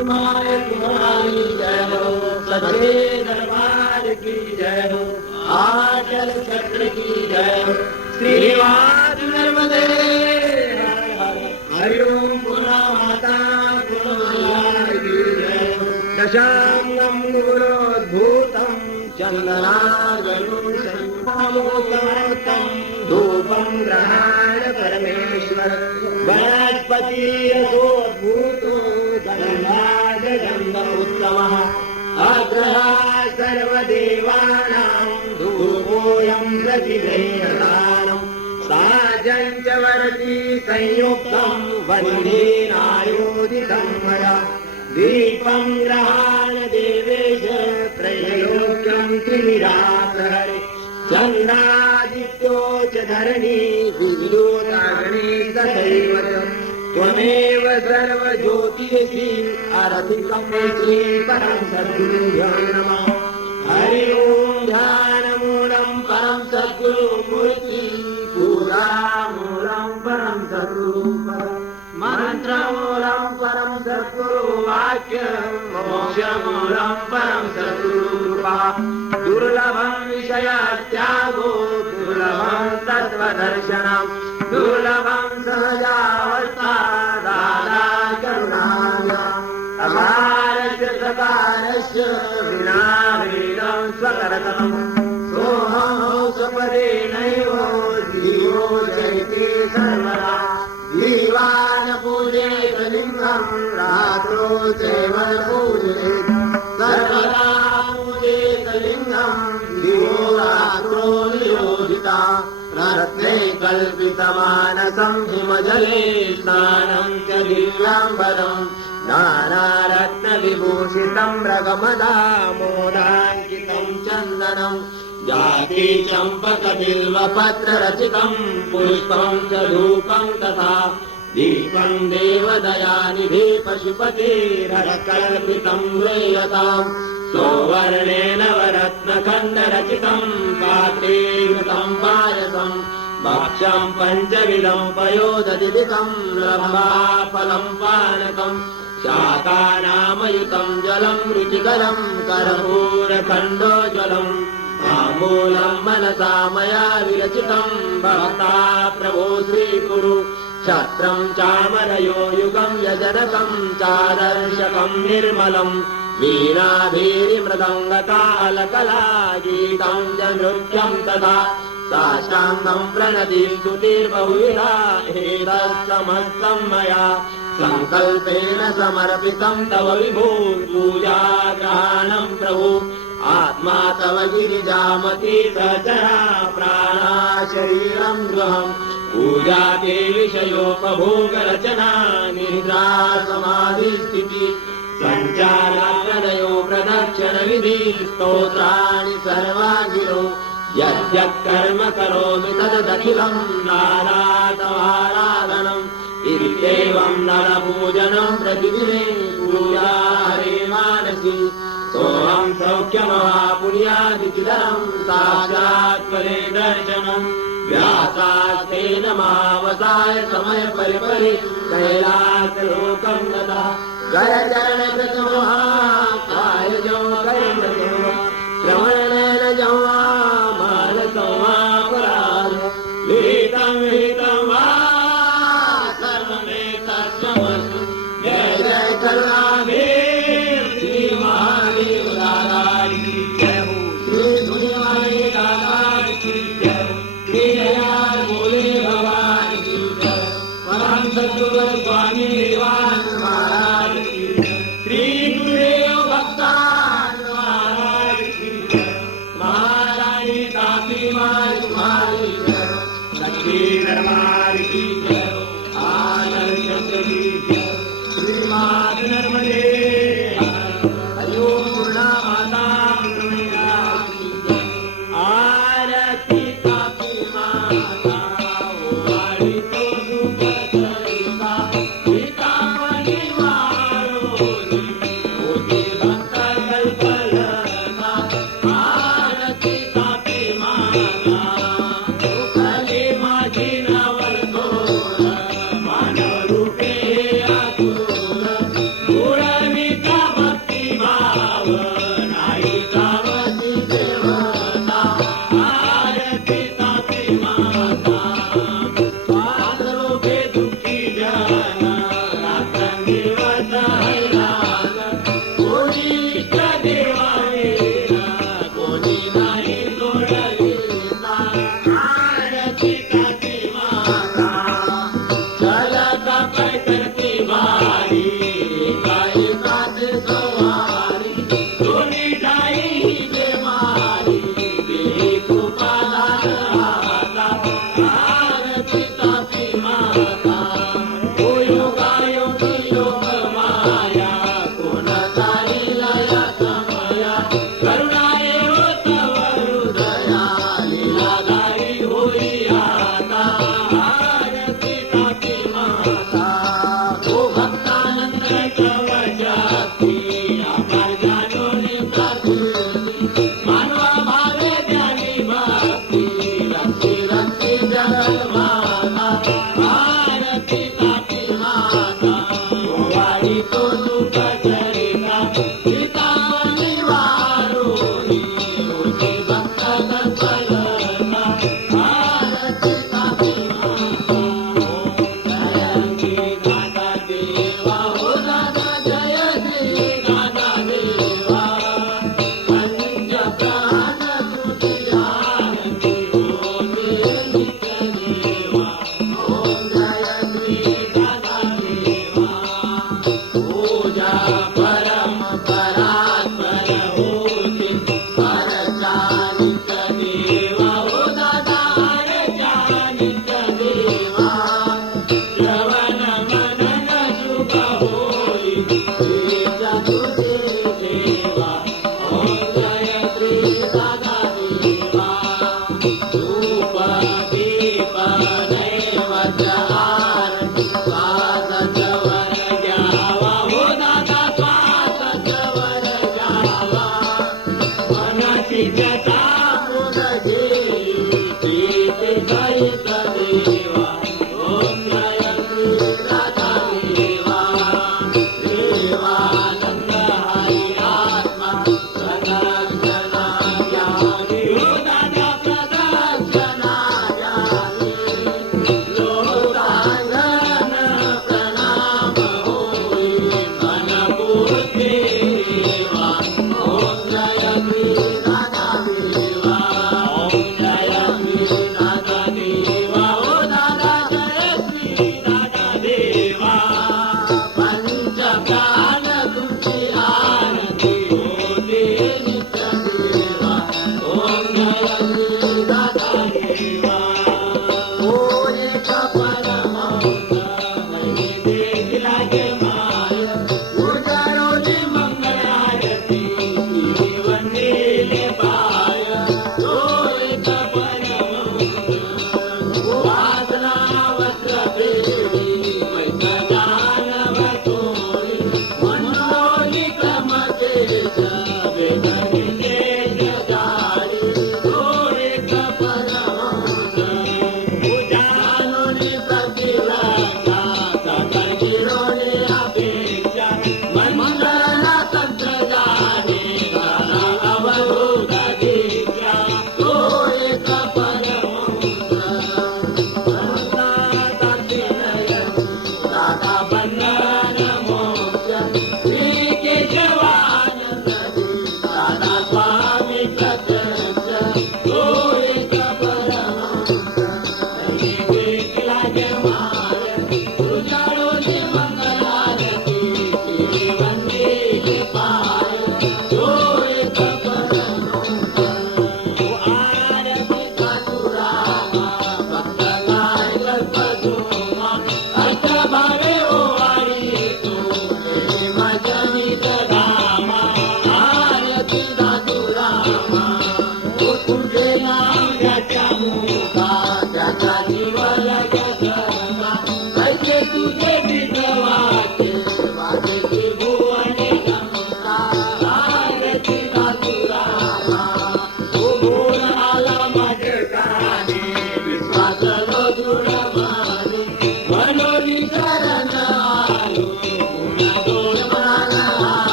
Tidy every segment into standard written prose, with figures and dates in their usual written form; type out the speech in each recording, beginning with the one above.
माय तुम्हारी जय हो, सच्चे दरबार की जय हो, आचल चक्र की जय हो, श्रीवाद नर्मदे हरि ओम पुना माता पुनः की जय हो, दशांगम गुरोद्भूतम चंदनागणोत्तम धूपम ग्रहाण परमेश्वर वनस्पति रसोद्भूतो गंधाज गंध उत्तमः अग्रहा सर्वदेवानां धूपोऽयं प्रतिगृह्यताम् साजञ्च वरति संयुक्तं वह्निनायोदितं मया दीपं ग्रहाण देवेश त्रैलोक्यं त्रिविराटहरे चन्द्रादित्यो च धरणी विद्युदाग्नि तथैव च त्वमेव सर्वज्योतिषि आरतिकं श्री परं सद्गुरुभ्यो नमः हरि ओम ध्यानमूलं परं सद्गुरुमूर्ति पूजामूलं परं सद्गुरु मंत्रमूलं परं सद्गुरु वाक्य मोक्षमूलं परं सद्गुरु कृपा दुर्लभं विषयत्यागो दुर्लभं तत्त्वदर्शनं दुर्लभं सहजावस्था दादा करुणाया अपारस्य प्रकारस्य विना भेदं स्वकर्तनं सोऽहं स्वपदेनैव जीवो जयति सर्वदा दीवान पूजेत लिंगं रात्रो चैव पूजेत सर्वदा पूजेत लिंगं दिवो रात्रो नियोजिता रत्ने कल्पितमानसं हिमजले स्नानं च दिव्याम्बरं नानारत्नविभूषितं मृगमदामोदाङ्कितं चन्दनं जाति चम्पकबिल्वपत्ररचितं पुष्पं च धूपं तथा दीपं देवदयानिधि पशुपतेरकल्पितं गृह्यताम् सौवर्णेन नवरत्नखण्डरचितं पात्रे घृतं पायसं भक्ष्यं पञ्चविधं पयोदधिकं लम्बाफलं पानकं शाकानामयुतं जलं रुचिकरं कर्पूरखण्डोज्ज्वलं ताम्बूलं मनसा मया विरचितं भक्ता प्रभो श्रीकुरु छत्रं चामरयो युगं यजनकं चादर्शकं निर्मलं वीणाभीरिमृदङ्गतालकला गीतं च नृत्यं तथा साष्टाङ्गं प्रणतिस्तुतिर्बहुविधा एतत्समस्तं मया सङ्कल्पेन समर्पितं तव विभो पूजाग्रहाणं प्रभु आत्मा तव गिरिजामती सचरा प्राणा शरीरं गृहम् पूजा के विषयोपभोगरचना निद्रा समाधिस्थिति सञ्चारानयो प्रदक्षिणविधि स्तोत्राणि सर्वा गिरो यद्यत्कर्म करोमि तदखिलं नारातवाराधनम् इत्येवं नरपूजनं प्रतिदिने पूजा हरे मानसि सोऽहं सौख्यमहापुण्यादितिदरं साक्षात् परे दर्शनम् व्यासास्तेन महावसाय समय परिपरि कैलासलोकं गतः गयचरणकृतो कायजो कर्मजो श्रवणेन जो मानसो मापराध विहितं विहितं वा सर्वमेतस्मस्तु जय जय करुणाभे श्री महादेव दादा की जय हो श्री धुनिवाणी दादा की जय हो श्री दयाल भोले भगवान की जय परम सद्गुरु स्वामी देवानंद महाराज की जय श्री गुरुदेव भक्तान महाराज की जय महारानी तापी माई तुम्हारी जय सच्चे दरबार की जय आनंद चंद्र की जय श्री मात नर्मदे हरि ओम पूर्णा माता पूर्णिया की जय आरती तापी माता ओ वाली तो दुपचरिता सीतामणी मारो मोदी भक्त कल्पलता आरती तापी माता ओ कली माझी नव माता आरती तापी माता ओ योगायोगी योग माया कोण चालिला या समया करुणाये तव हृदया लीलाधारी होई आता आरती तापी माता ओ भक्तानंद तव शक्ती अपार जाणून प्रार्थी मानवा भावे ज्ञानी भक्ती रक्ती रक्ती जगन्माता आरती तापी माता वाडी तो सुख चरिता सीता निवारुणी होती भक्त कल्पलता आरती तापी माता जयंती दादा देवा हो दादा जय श्री दादा देवा पंच प्राण तुझी आरती होते नित्य देवा ओम जय श्री दादा देवा पूजा परम परात्पर होती हरचा नित्य देवा हो दादा हरचा नित्य देवा श्रवण मनन शुभ होई श्रीचा तुझे देवा ओम जय श्री दादा देवा धूप दीप नैवेद्य आरती स्वागत वर घ्यावा हो दादा स्वागत वर घ्यावा मनाची जता पुन घेई प्रीती सहित देवा ओम जय श्री दादा देवा देवानंद हरी आत्मा प्रदक्षिणा घ्यावी हो दादा प्रदक्षिणा घ्यावी लोटांगण प्रणाम होई मनपूर्ती देवा ओम जय श्री दादा देवा ओम जय श्री दादा देवा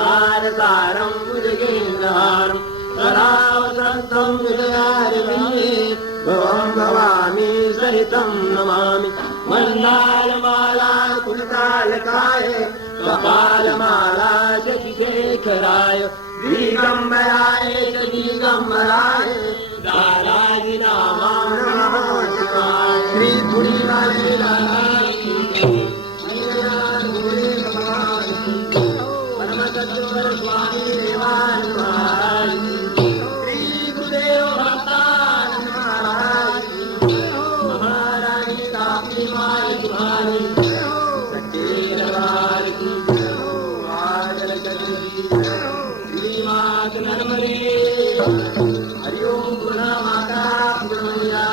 संसार सारं भुजगेन्द्रहारं सदा वसन्तं हृदयारविन्दे भवं भवामि सहितं नमामि मन्दारमाला कुलतालकाय कपालमाला शशिशेखराय दिगम्बराय च दिगम्बराय दारादिनामा नमः शिवाय श्री पुरीराजे लाला की परमतत्वर स्वामी देवान महाराज श्री गुरुदेव भगवान महाराज महारानी कापी माय तुम्हारी सच्चे दरबार की आदर करी श्री मात नर्मदे हरिओम गुणा माता गुणमया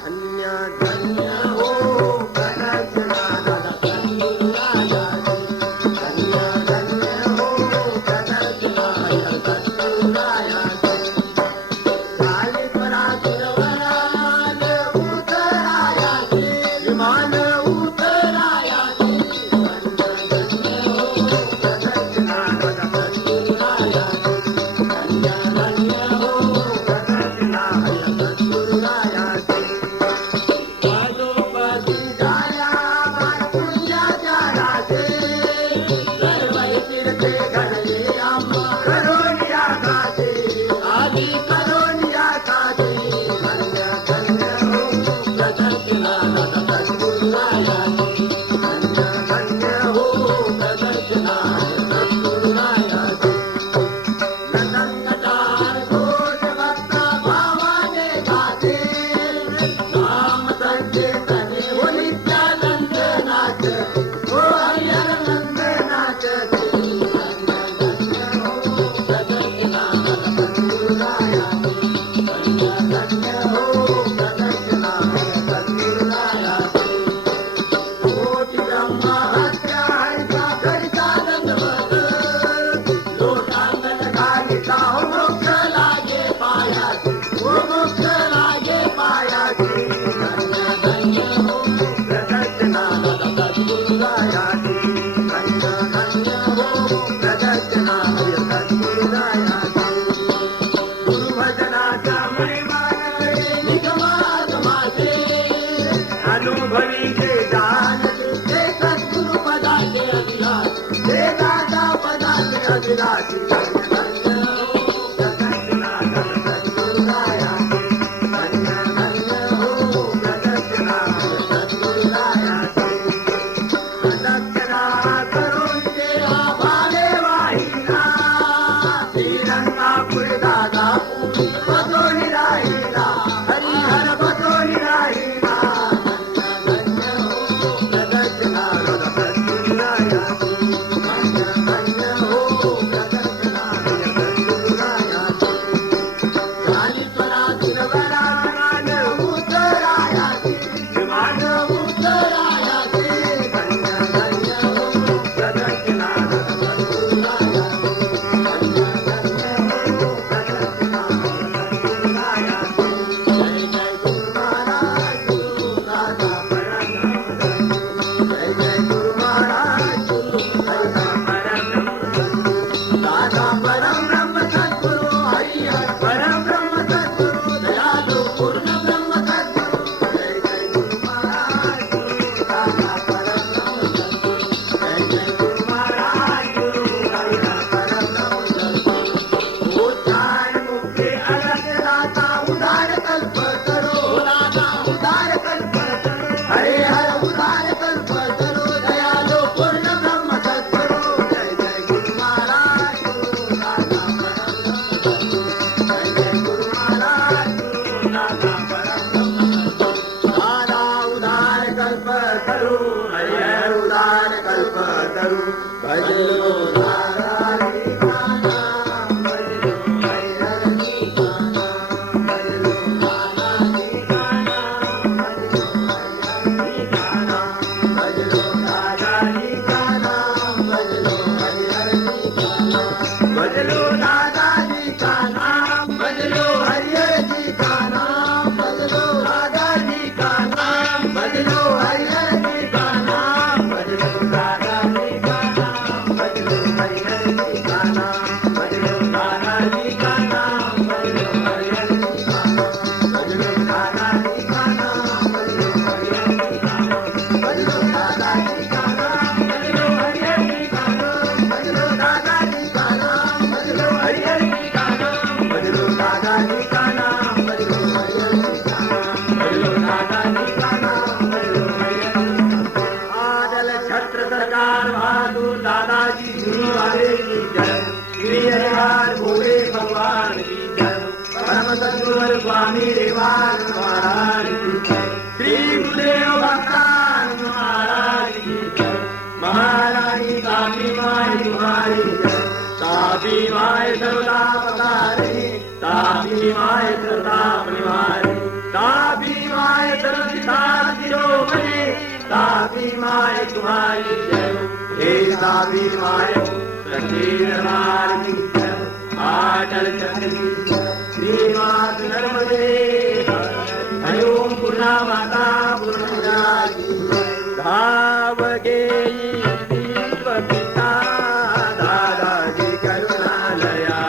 धन्य धन्य हो कनकना दादा कंदुराया धन्य धन्य हो कनकना कंदुराया काली पराशरवराज उतराया विमान उतराया धन्य धन्य हो कनकना दादा कंदुराया धन्य धन्य हो कनकना कंदुराया वाजोपती जाया पुण्याच्या राजे सर्वै तीर्थे घडले आम्हा करोनिया काजे आधी करोनिया काजे धन्य धन्य हो प्रदक्षिणा दादा कंदुराया धन्य धन्य हो प्रदक्षिणा कंदुराया नटनटार घोष भक्ता भावाने गाते राम संकीर्तने हो नित्यानंद नाच हो हरिहरनंद नाच धन्य धन्य हो प्रदक्षिणा कंदुराया धन्य धन्य हो प्रदक्षिणा कंदुराया कोटि ब्रह्मा हत्या हरिता करिता दंडवत लोटांगण घालिता हो मोक्ष लागे पायाची हो मोक्ष लागे पायाची धन्य धन्य हो प्रदक्षिणा दादा कंदुराया धन्य धन्य हो प्रदक्षिणा कंदुराया गुरुभजनाचा महिमानवे निगमागमाचे अनुभवीचे जानते ते सद्गुरु पदाचे अभिलाष ते दादा पदाचे अभिलाष धन्य धन्य हो प्रदक्षिणा दादा कंदुराया धन्य धन्य हो प्रदक्षिणा कंदुराया प्रदक्षिणा करून तेरा भाले वाहिला श्रीरंगापूर दादा पुरी बसोनी राहिला हरिहर बसोनी राहिला धन्य धन्य हो प्रदक्षिणा दादा कंदुराया धन्य धन्य हो प्रदक्षिणा दादा कंदुराया झाली पराशरवरा मान उतराया विमान उतराया धन्य धन्य हो प्रदक्षिणा दादा कंदुराया धन्य धन्य हो प्रदक्षिणा कंदुराया जय जय गुरु महाराज गुरु दादा परम जय जय गुरु महाराज गुरु दादा परम दादा परम ब्रह्म सद्गुरु हरिहर परम ब्रह्म सद्गुरु दयालु पूर्ण ब्रह्म सद्गुरु जय जय गुरु महाराज गुरु दादा परम सद्गुरु जय जय गुरु महाराज गुरु हरिहर परम सद्गुरु उद्धार मुक्ती अलग दाता उदार कल्प करो दादा उदार कल्प करो हरे हर उदार कल्प करो दयालु पूर्ण ब्रह्म सद्गुरु जय जय गुरु महाराज गुरु दादा परम सद्गुरु जय जय गुरु महाराज गुरु दादा परम सद्गुरु दादा उदार कल्प करो हरे हर उदार कल्प करो भजलो दादा जी का नाम भजलो हरिहर जी का नाम भजलो दादा जी का नाम भजलो हरिहर जी का नाम भजलो दादा जी का नाम भजलो हरिहर जी का नाम भजलो दादा जी का नाम भजलो हरिहर जी का नाम भजलो दादा जी का नाम भजलो हरिहर जी का नाम भजलो दादा जी का नाम भजलो हरिहर लाल बहादुर दादाजी धुनी वाले की जय, श्री हरिहर भोले भगवान की जय, परम सद्गुरु स्वामी देवान महाराज की जय, श्री गुरुदेव भगवान महाराज की जय, महारानी काफी माई तुम्हारी जय, काफी माई सर्वदा पधारे, काफी माई सर्वदा निवारे, काफी माई सर्वदा शिरोमणि, काफी माई तुम्हारी जय, हे काफी माई सच्चिदानंद की जय, अटल चक्र की जय, श्री मात नर्मदे हरि ओम पूर्णा माता पूर्णा की जय, धाव गेई विश्व पिता दादाजी करुणालया,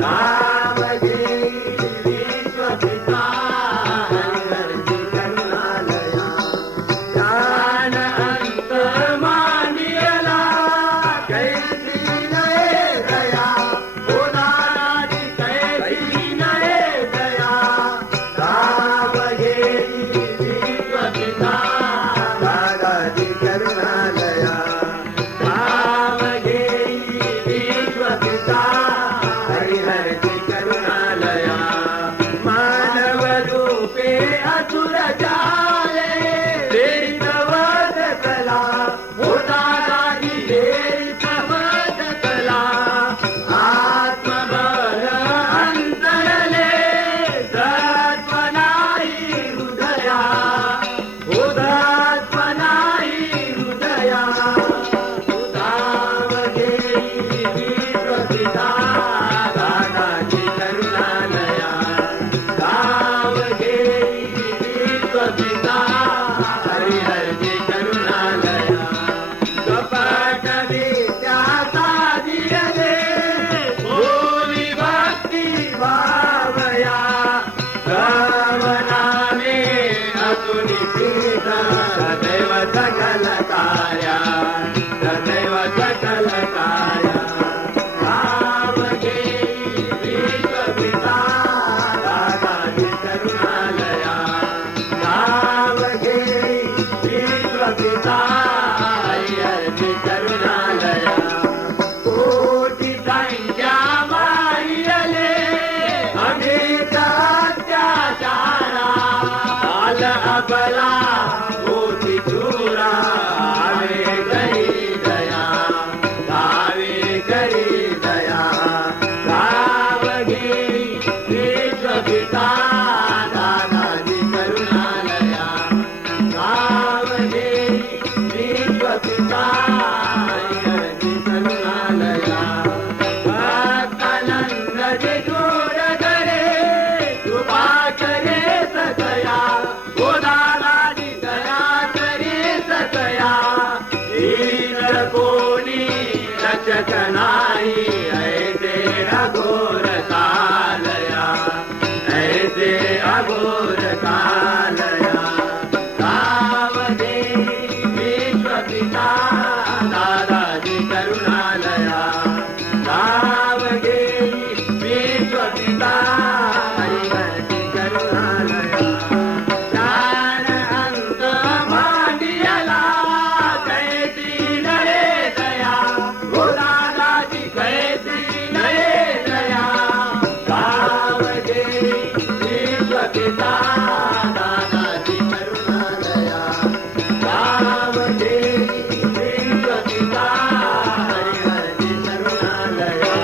धाव गेई विश्व पिता हरिहर जी करुणालया, ज्ञान अंत मानियला कैसी नये दया, ओ दादाजी कैसी नये दया, धाव गेई विश्व पिता दादाजी करुणालया, धाव गेई विश्व पिता हरिहर जी करुणालया, मानव रूपे असुर जाले, तेरी तवद कला, ओ दादाजी तेरी तवद कला, आत्मबल अंतरले तत्वनाई हृदया, ओ तत्वनाई हृदया, धाव गेई विश्व पिता दादाजी करुणालया, धाव गेई विश्व पिता हरिहर जी करुणालया, कपट विद्या साधियले, भोली भक्ती भावया, श्रवणाने अतुनि सीता, सदैव सकल कार्या, सदैव सकल कार्या, धाव गेई विश्व पिता दादाजी करुणालया, धाव गेई विश्व पिता हरिहर जी करुणालया, कोटि संख्या मारियले अनेक अत्याचारा, काल अबला कोटि चूरा, आवे करी दया, आवे करी दया, धाव गेई विश्व पिता दादाजी करुणालया, धाव गेई विश्व पिता हरिहर जी करुणालया, भक्तानंद जी दूर करे, कृपा करे सकया, ओ दादाजी दया करे सकया, ईश्वर कोणी रक्षक नाही, ऐसे अघोर कालया, ऐसे अघोर कालया, धाव गेई विश्व पिता दादाजी करुणालया, धाव गेई विश्व पिता हरिहर जी करुणालया, ज्ञान अंत मांडियला कैसी नये दया, ओ दादाजी कैसी नये दया, धाव गेई विश्व पिता दादाजी करुणालया, धाव गेई विश्व पिता हरिहर जी करुणालया,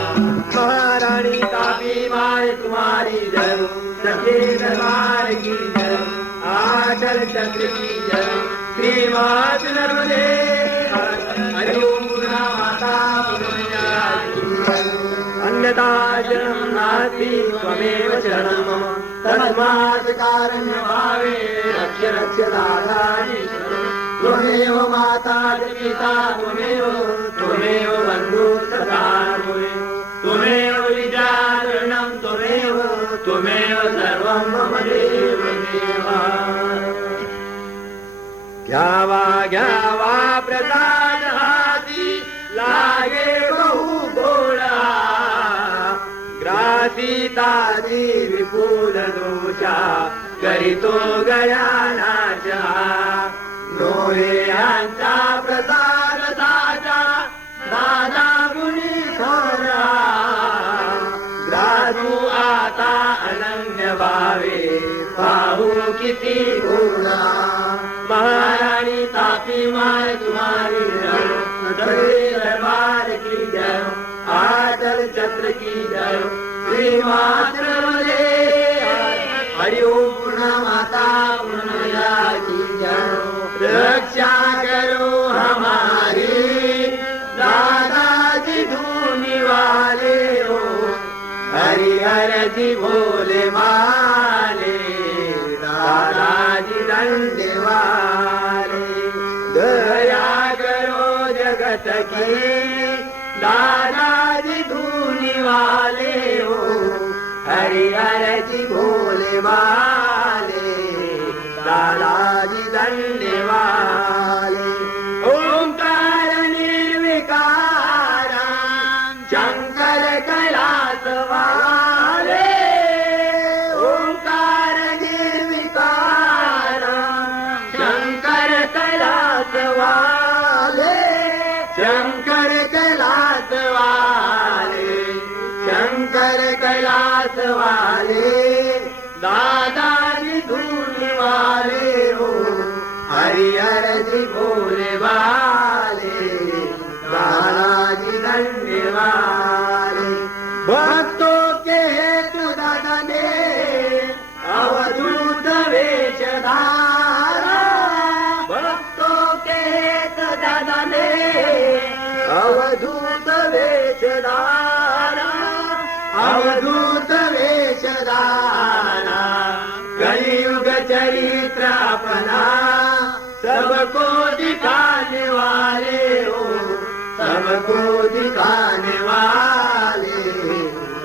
महारानी काफी माई तुम्हारी जय, सच्चे दरबार की जय, अटल चक्र की जय, श्री मात नर्मदे हरि ओम पूर्णा माता पूर्णया की जय, अन्यथा शरणं नास्ति त्वमेव शरणं मम, तस्मात् कारुण्य भावे रक्ष रक्ष दादाजी शरणं, त्वमेव माता च पिता त्वमेव बन्धु सखा त्वमेव विद्याधरणं त्वमेव सर्वं मम देव देवा, घ्यावा प्रसाद हाती लागे बहु गोडा, ग्रासिताजी विपुल दोषा करीतो गया नाचा, नोहे यांचा प्रसाद बड़े दरबार की जय अटल चक्र की जय श्री मातृ हरि ओम पूर्ण माता पूर्णया की जय रक्षा करो हमारी दादाजी धूनी वाले हो हरिहर जी भोले माले दादाजी डंडे वाले दया करो जगत की दादाजी धूनी वाले हो हरिहर जी भोले माले दादाजी डंडे वाले ओंकार निर्विकार शंकर कैलास वाले ओंकार निर्विकार शंकर कैलास वाले शंकर कैलास वाले शंकर कैलास वाले दादाजी धूनी वाले हो हरिहर जी भोले वाले दादाजी डंडे वाले भक्तों के हेतु दादा ने अवधूत वेश धारा भक्तों के हेतु दादा ने अवधूत वेश धारा अवधूत वेश धारा कलियुग चरित्र अपना सबको दिखाने वाले हो सबको दिखाने वाले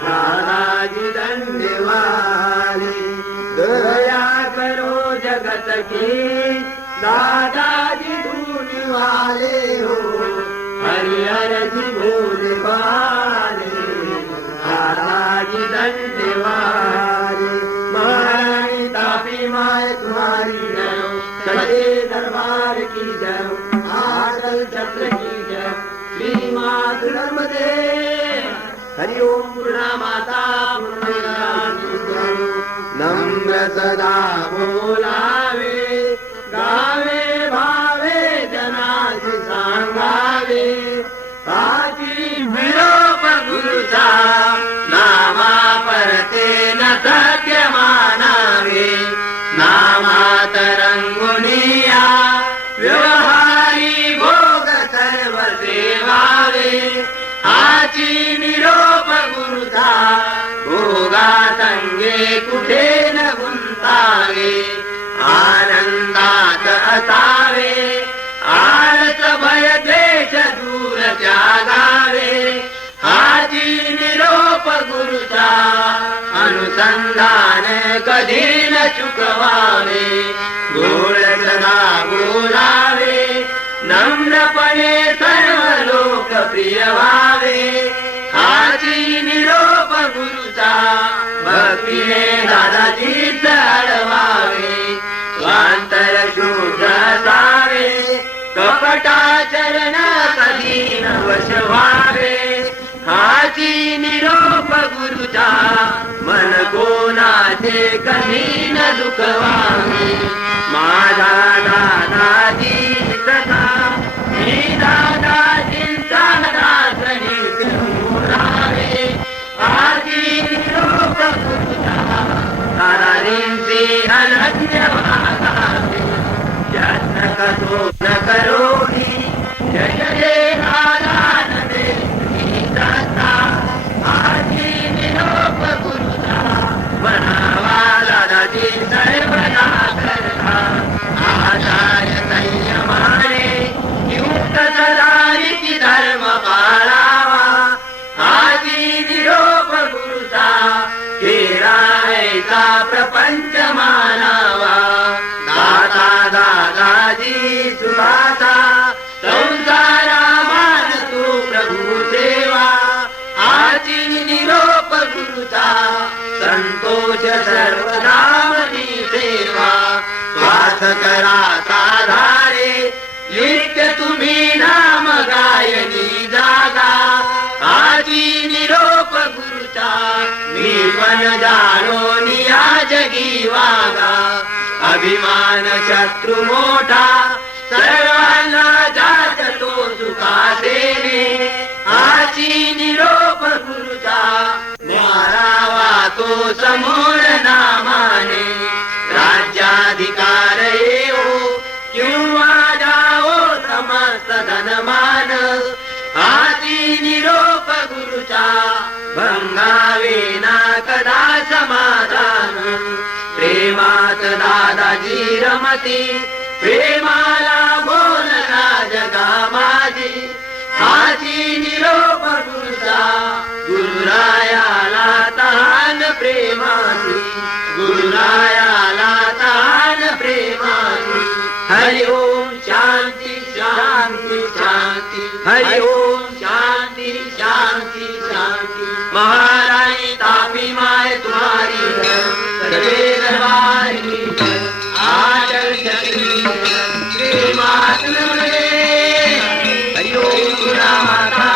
दादाजी डंडे वाले दया करो जगत की दादाजी धूनी वाले हो हरिहर जी भोले वाले दादाजी डंडे वाले महारानी तापी माए तुम्हारी जय सच्चे दरबार की जय अटल चक्र की जय श्री मातृ नर्मदे हरि ओम पूर्णा माता पूर्णया की जय नम्र सदा बोलावे गावे भावे जनाची सांगावे साची विरोप गुरुचा नामा परते न सत्य मानावे नामात रंगुनिया व्यवहारी भोग सर्व सेवावे आची निरोप गुरुचा भोगा संगे कुठे न गुंतावे आनंदात असावे आळस भय द्वेष दूर त्यागावे आची निरोप गुरुचा अनुसंधान कधी न चुकवावे गोड सदा बोलावे नम्रपणे सर्व लोक प्रिय व्हावे हाची निरोप गुरुचा भक्तीने दादाजी चढवावे स्वांतर शुद्ध असावे कपटाचरण कधी न वश व्हावे हाची निरोप गुरुचा मन कोणाचे कधी न दुखवावे माझा दादाजी सखा मी दादाजींचा दास निरावे हाची निरोप गुरुचा तारांची अनन्य वागावे यत्न कसो न करोही जय जय दादानवे हाची निरोप गुरुचा म्हणावा दादाजी सर्वदा करता आचार्य संयमाने युक्त सदाची धर्म पाळावा हाची निरोप गुरुचा केरायचा प्रपंच मानावा दादा दादाजी सुभाता संसारा मान तू प्रभू सेवा हाची निरोप गुरुचा संतोष सर्वनामनी सेवा श्वास करा साधारे नित्य तुम्ही नाम गायनी जागा हाची निरोप गुरुचा मी पण जाणो निया जगी वागा अभिमान शत्रु मोठा सर्वांना जात तो सुखाचे रमती प्रेमाला बोलता जगा माझी हाची निरोप तुझा गुरुरायाला तहान प्रेमाची गुरुरायाला तहान प्रेमाची हरि ओम शांती शांती शांती हरि ओम शांती शांती शांति महारानी तापी माए तुम्हारी सजे दरबार की आचल चक्री श्री मातृ हरि ओम गुणा माता